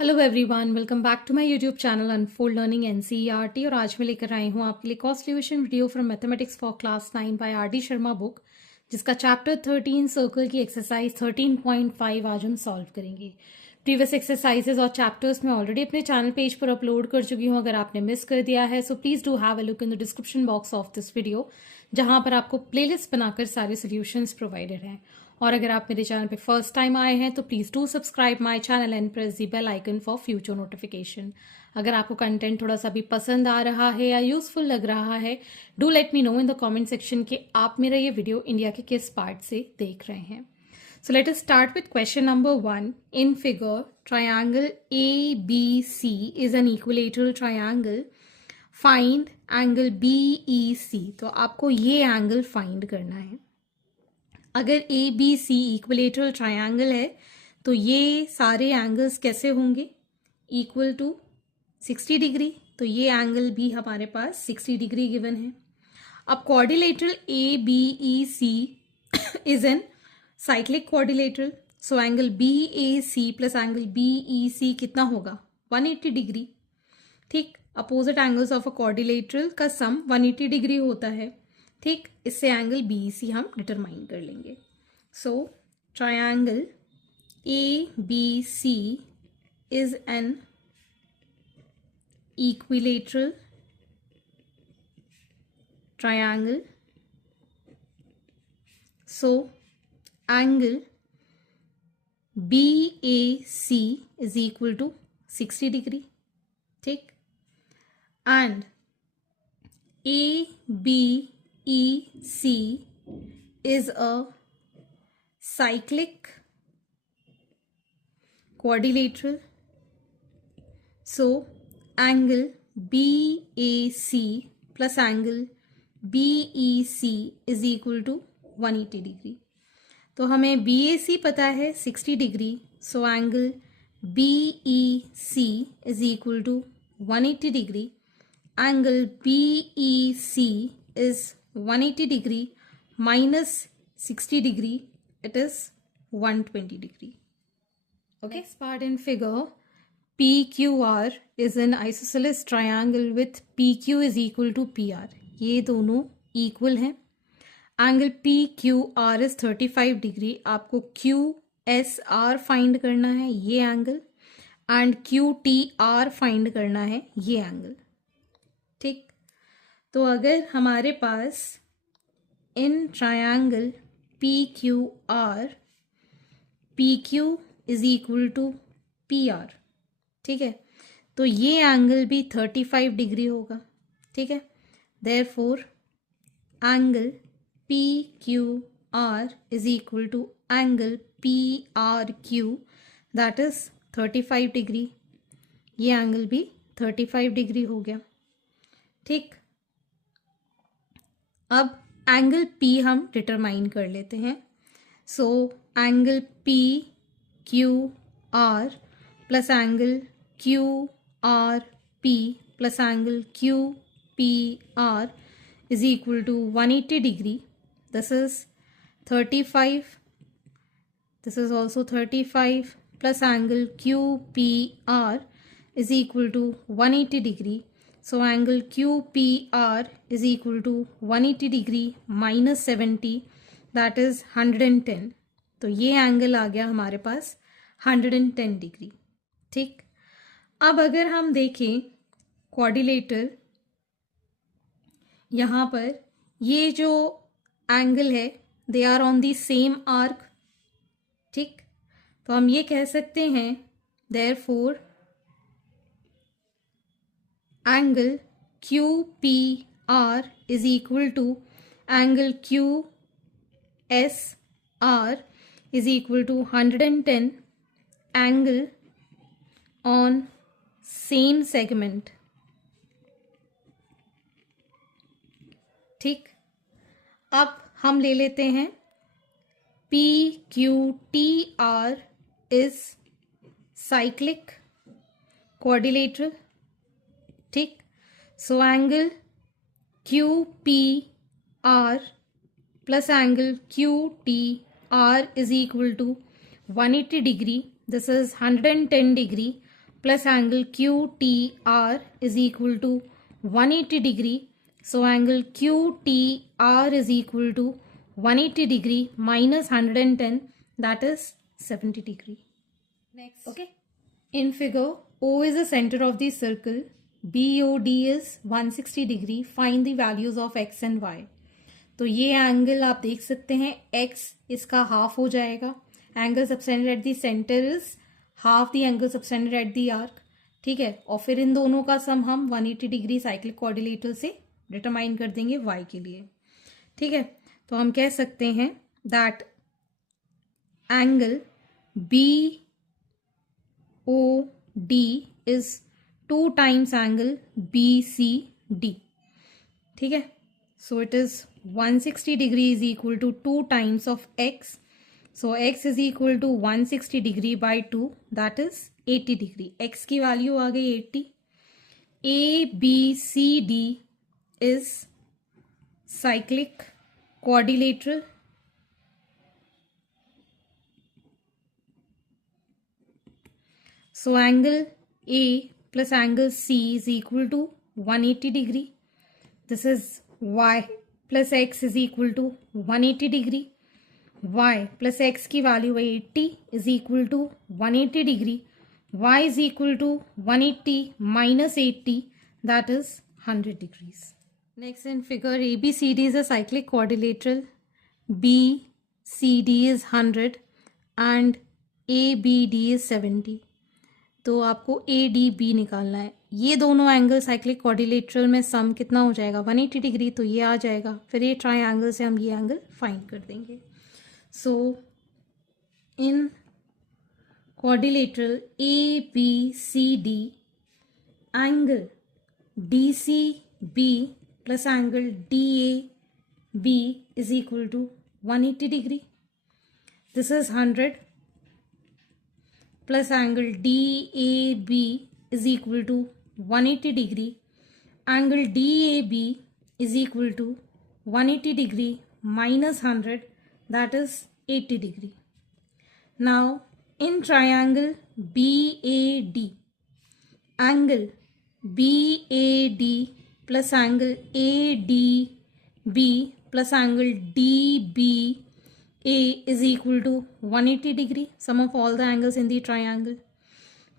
Hello everyone, welcome back to my YouTube channel unfold learning NCERT. और आज मैं लेकर आई हूँ आपके लिए cost revision video from mathematics for class 9 by R D Sharma book, जिसका चैप्टर 13 सर्कल की एक्सरसाइज 13.5 आज हम सॉल्व करेंगे। प्रीवियस एक्सरसाइजेज और चैप्टर्स मैं ऑलरेडी अपने चैनल पेज पर अपलोड कर चुकी हूँ। अगर आपने मिस कर दिया है so please do have a look in the description box of this video, जहां पर आपको प्लेलिस्ट बनाकर सारे सोल्यूशंस प्रोवाइडेड हैं। और अगर आप मेरे चैनल पे फर्स्ट टाइम आए हैं तो please do subscribe my channel and press the bell icon for future notification. अगर आपको कंटेंट थोड़ा सा भी पसंद आ रहा है या यूजफुल लग रहा है, do let me know in the comment section कि आप मेरा ये वीडियो इंडिया के किस पार्ट से देख रहे हैं। So let us start with question number 1। In figure triangle ABC is an equilateral triangle, find angle BEC। तो आपको ये एंगल फाइंड करना है। अगर ABC इक्विलेटरल ट्रायंगल है तो ये सारे एंगल्स कैसे होंगे? Equal to 60 degree. तो ये एंगल भी हमारे पास 60 डिग्री गिवन है। अब quadrilateral ABEC is an cyclic quadrilateral, so angle BAC plus angle BEC कितना होगा? 180 डिग्री। ठीक, opposite angles of a quadrilateral का सम 180 डिग्री होता है। ठीक, इससे एंगल BEC हम डिटरमाइन कर लेंगे। So triangle ABC is an equilateral triangle, so angle BAC is equal to 60 degree. ठीक, and ABEC is a cyclic quadrilateral, so angle BAC plus angle BEC is equal to 180 degree. तो हमें BAC पता है 60 degree, so angle BEC is equal to 180 degree. Angle BEC is 180 degree minus 60 degree, it is 120 degree. Okay. Next part in figure, PQR is an isosceles triangle with PQ is equal to PR. ये दोनों equal हैं। Angle PQR is 35 degree। आपको QSR find करना है, ये angle, and QTR find करना है, ये angle। ठीक, तो अगर हमारे पास in triangle PQR PQ is equal to PR, ठीक है, तो ये एंगल भी 35 डिग्री होगा। ठीक है, therefore angle PQR is equal to angle PRQ, that is 35 degree. ये एंगल भी 35 डिग्री हो गया। ठीक, अब एंगल P हम डिटरमाइन कर लेते हैं। So angle PQR plus angle QRP plus angle QPR is equal to 180 degree. This is 35, this is also 35 plus angle QPR is equal to 180 degree. So angle QPR is equal to 180 degree minus 70, that is 110. तो ये angle आ गया हमारे पास 110 degree. ठीक, अब अगर हम देखें quadrilateral, यहाँ पर ये जो एंगल है they are on the same arc. ठीक, तो हम ये कह सकते हैं therefore angle QPR is equal to angle QSR is equal to 110 angle on same segment. ठीक, अब हम ले लेते हैं PQTR is cyclic quadrilateral। ठीक, so angle QPR plus angle QTR is equal to 180 degree, this is 110 degree plus angle QTR is equal to 180 degree. So angle QTR is equal to 180 degree minus 110, that is 70 degree. Next, okay. In figure, O is the center of the circle. BOD is 160 degree. Find the values of x and y. तो ये angle आप देख सकते हैं, x इसका half हो जाएगा. Angle subtended at the centre is half the angle subtended at the arc. ठीक है, और फिर इन दोनों का सम हम 180 डिग्री साइक्लिक कोऑर्डिनेटर से डिटरमाइन कर देंगे y के लिए. ठीक है, तो हम कह सकते हैं that angle BOD is 2 times angle BCD. ठीक है, so it is 160 degree is equal to 2 times of x. So x is equal to 160 degree by 2, that is 80 degree. x की वैल्यू आ गई 80. ABCD is cyclic quadrilateral. So angle A plus angle C is equal to 180 degree. This is y plus x is equal to 180 degree. y plus x की value है 80 is equal to 180 degree. y is equal to 180 minus 80, that is 100 degrees. Next in figure, ABCD is a cyclic quadrilateral. BCD is 100 and ABD is 70. तो आपको ADB निकालना है. ये दोनों angle cyclic quadrilateral में सम कितना हो जाएगा 180 डिग्री, तो ये आ जाएगा. फिर ये ट्रायंगल से हम ये एंगल फाइंड कर देंगे. So in quadrilateral ABCD, angle DCB plus angle DAB is equal to 180 degree. This is 100 plus angle DAB is equal to 180 degree. Angle DAB is equal to 180 degree minus 100, that is 80 degree. Now in triangle BAD, angle BAD plus angle ADB plus angle DBA is equal to 180 degree. Sum of all the angles in the triangle.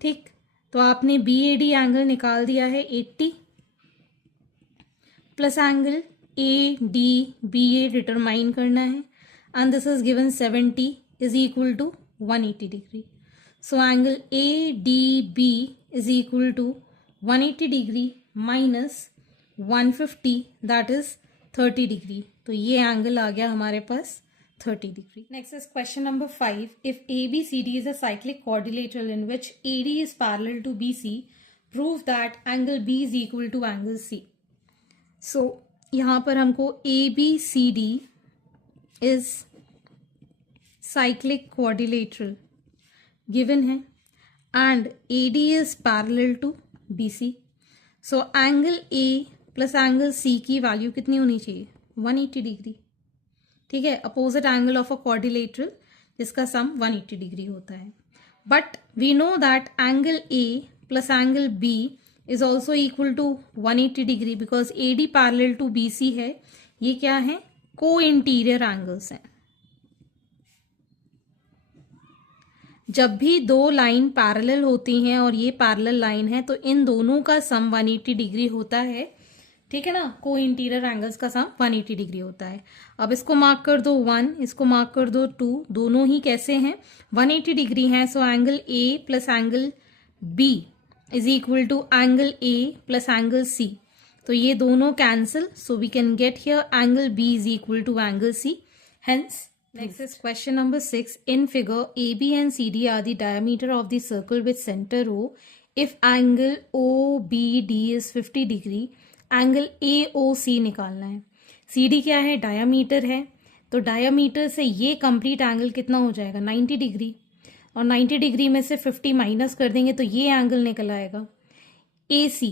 ठीक, तो आपने BAD angle निकाल दिया है 80 plus angle ADBA determine करना है, and this is given 70 is equal to 180 degree. So angle ADB is equal to 180 degree minus 150, that is 30 degree. तो ये एंगल आ गया हमारे पास 30 degree. Next is question number 5. If ABCD is a cyclic quadrilateral in which AD is parallel to BC, prove that angle B is equal to angle C. So यहाँ पर हमको ABCD is cyclic quadrilateral given है and AD is parallel to BC. So angle A plus angle C की value कितनी होनी चाहिए 180 degree. ठीक है, opposite angle of a quadrilateral जिसका सम 180 डिग्री होता है. But we know that angle A plus angle B is also equal to 180 degree because AD parallel to BC है. ये क्या है, को इंटीरियर एंगल्स हैं. जब भी दो लाइन पैरेलल होती हैं और ये पैरेलल लाइन है तो इन दोनों का सम 180 डिग्री होता है. ठीक है ना, को इंटीरियर एंगल्स का सम 180 डिग्री होता है. अब इसको मार्क कर दो 1, इसको मार्क कर दो 2, दोनों ही कैसे हैं 180 डिग्री हैं. So angle A plus angle B is equal to angle A plus angle C. तो ये दोनों cancel, so we can get here angle B is equal to angle C. Hence next is question number 6. In figure, AB and CD are the diameter of the circle with center O. If angle OBD is 50 degree, angle AOC निकालना है. CD क्या है, diameter है. तो diameter से ये complete angle कितना हो जाएगा 90 डिग्री, और 90 डिग्री में से 50 माइनस कर देंगे तो ये एंगल निकल आएगा AC.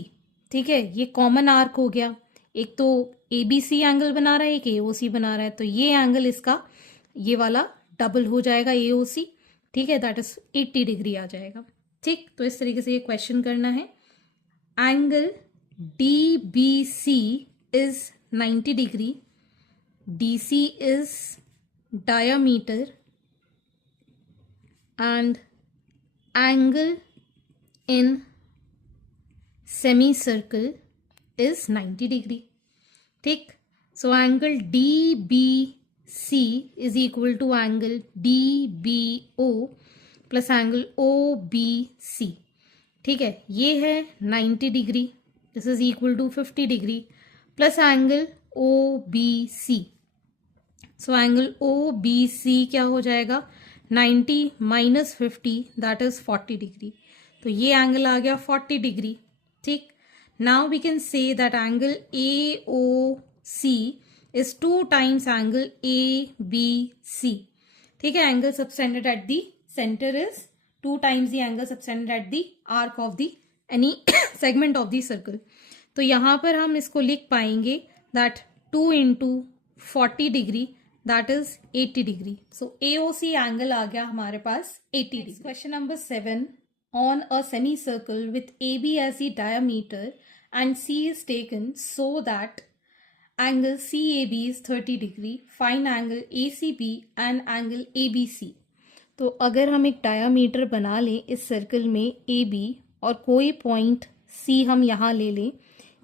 ठीक है, ये कॉमन आर्क हो गया. एक तो ABC एंगल बना रहा है, एक AOC बना रहा है. तो ये एंगल इसका ये वाला डबल हो जाएगा AOC. ठीक है, दैट इज 80 डिग्री आ जाएगा. ठीक, तो इस तरीके से ये क्वेश्चन करना है. Angle DBC is 90 degree. DC is diameter and angle in semicircle is 90 degree. ठीक, so angle DBC is equal to angle DBO plus angle OBC. ठीक है, ये है 90 degree, this is equal to 50 degree plus angle OBC. So angle OBC क्या हो जाएगा, 90 minus 50 that is 40 degree. तो ये एंगल आ गया 40 डिग्री. ठीक, now we can say that angle AOC is 2 times angle ABC. ठीक है, angle subtended at the centre is 2 times the angle subtended at the arc of the any segment of the circle. तो यहाँ पर हम इसको लिख पाएंगे that 2 into 40 degree that is 80 degree. So AOC angle आ गया हमारे पास 80 degree. Question number 7. On a semicircle with AB as the diameter and C is taken so that angle CAB is 30 degree. Find angle ACB and angle ABC. तो अगर हम एक diameter बना लें इस circle में AB और कोई पॉइंट C हम यहाँ ले लें,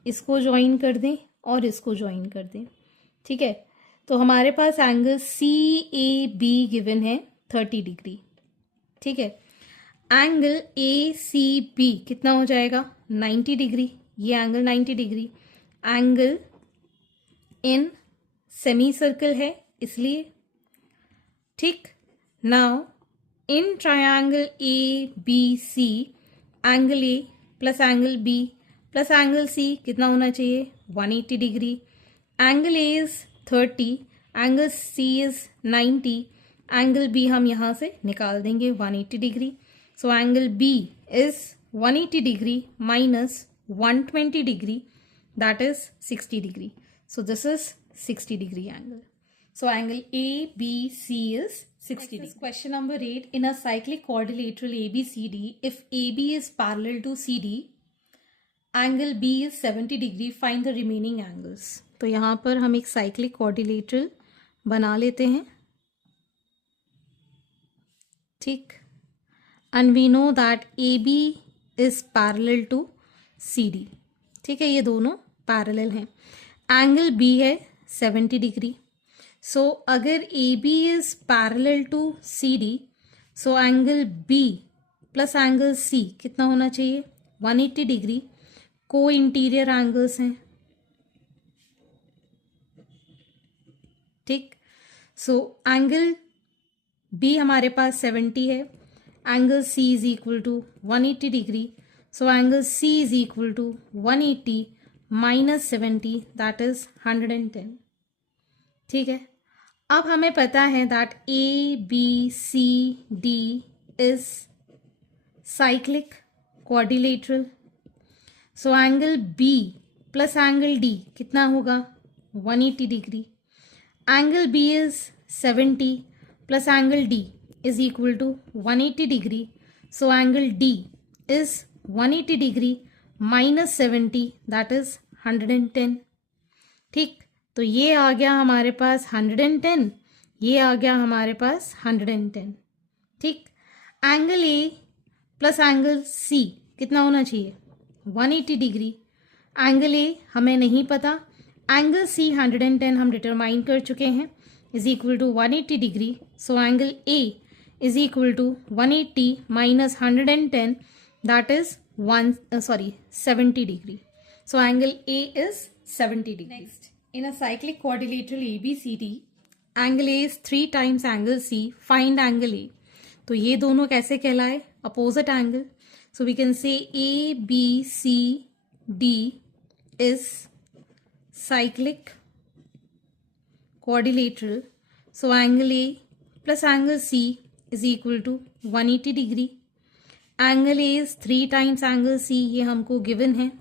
इसको ज्वाइन कर दें और इसको ज्वाइन कर दें. ठीक है, तो हमारे पास एंगल CAB गिवन है 30 डिग्री. ठीक है, एंगल ACB कितना हो जाएगा, 90 डिग्री. ये angle 90 degree. Angle in semi circle है इसलिए. ठीक, now in triangle ABC angle A plus angle B plus angle C कितना होना चाहिए, 180 degree. angle A is 30, angle C is 90, angle B हम यहाँ से निकाल देंगे 180 degree. so angle B is 180 degree minus 120 degree that is 60 degree. so this is 60 degree angle. So angle ABC is 60 degree. Question number 8. In a cyclic quadrilateral ABCD, if AB is parallel to CD, angle B is 70 degree. Find the remaining angles. तो यहाँ पर हम एक cyclic quadrilateral बना लेते हैं. ठीक, and we know that AB is parallel to CD. ठीक है, ये दोनों parallel हैं. Angle B है 70 डिग्री. सो अगर AB is parallel to CD, so angle B plus angle C कितना होना चाहिए, 180 डिग्री. को इंटीरियर एंगल्स हैं. ठीक, सो एंगल B हमारे पास 70 है, angle C is equal to 180 degree. So angle C is equal to 180 minus 70 that is 110. ठीक है, अब हमें पता है that ABCD is cyclic quadrilateral. So angle B plus angle D कितना होगा, 180 degree. Angle B is 70 plus angle D is equal to 180 degree. So angle D is 180 degree minus 70 that is 110. ठीक, तो ये आ गया हमारे पास 110, ये आ गया हमारे पास 110. ठीक, angle A plus angle C कितना होना चाहिए, 180 डिग्री. एंगल A हमें नहीं पता, एंगल C 110 हम डिटरमाइन कर चुके हैं, is equal to 180 degree. So angle A is equal to 180 minus 110 that is 70 degree. So angle A is 70 degree. Next, in a cyclic quadrilateral ABCD, angle A is 3 times angle C. Find angle A. तो ये दोनों कैसे कहलाए, opposite angle. So we can say ABCD is cyclic quadrilateral. So angle A plus angle C is equal to 180 degree. Angle A is 3 times angle C. ये हमको given है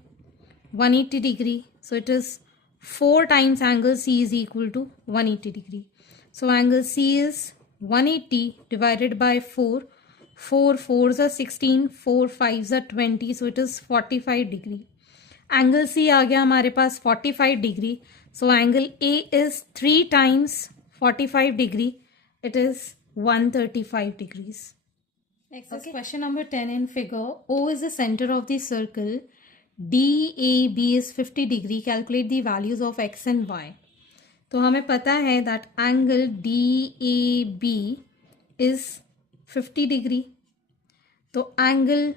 180 degree. So it is 4 times angle C is equal to 180 degree. So angle C is 180 divided by 4. 4 4s are 16, 4 5s are 20, so it is 45 degree. Angle C आ गया हमारे पास 45 degree. So angle A is 3 times 45 degree. It is 135 degrees. Next is question number 10 in figure. O is the center of the circle. DAB is 50 degree. Calculate the values of x and y. तो हमें पता है that angle DAB is 50 degree. तो angle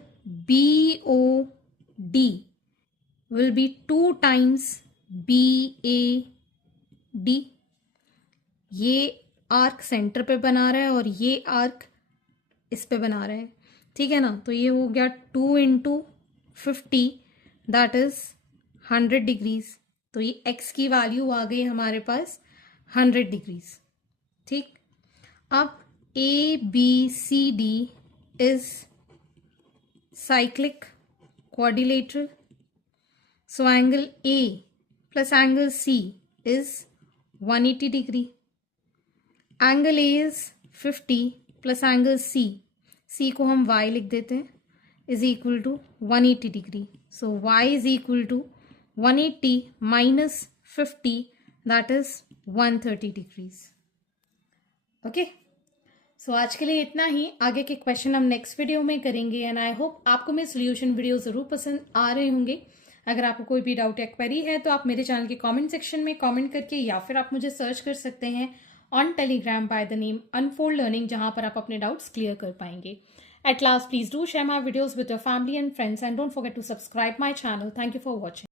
BOD will be 2 times BAD. ये arc centre पे बना रहा है और ये आर्क इस पे बना रहा है, ठीक है ना। तो ये हो गया 2 इंटू 50, दैट इज 100 डिग्रीज। तो ये x की वैल्यू आ गई हमारे पास 100 डिग्रीज, ठीक। अब ABCD is cyclic quadrilateral, so angle A plus angle C is 180 degree. Angle A is 50 plus angle C को हम y लिख देते हैं, is equal to 180 degree. So y is equal to 180 minus 50, that is 130 degrees. Okay, so आज के लिए इतना ही। आगे के क्वेश्चन हम नेक्स्ट वीडियो में करेंगे एंड आई होप आपको मेरे सोल्यूशन वीडियो जरूर पसंद आ रहे होंगे। अगर आपको कोई भी डाउट या क्वेरी है तो आप मेरे चैनल के कमेंट सेक्शन में कमेंट करके या फिर आप मुझे सर्च कर सकते हैं on Telegram by the name unfold learning, जहां पर आप अपने डाउट्स क्लियर कर पाएंगे। At last, please do share my videos with your family and friends and don't forget to subscribe my channel. Thank you for watching.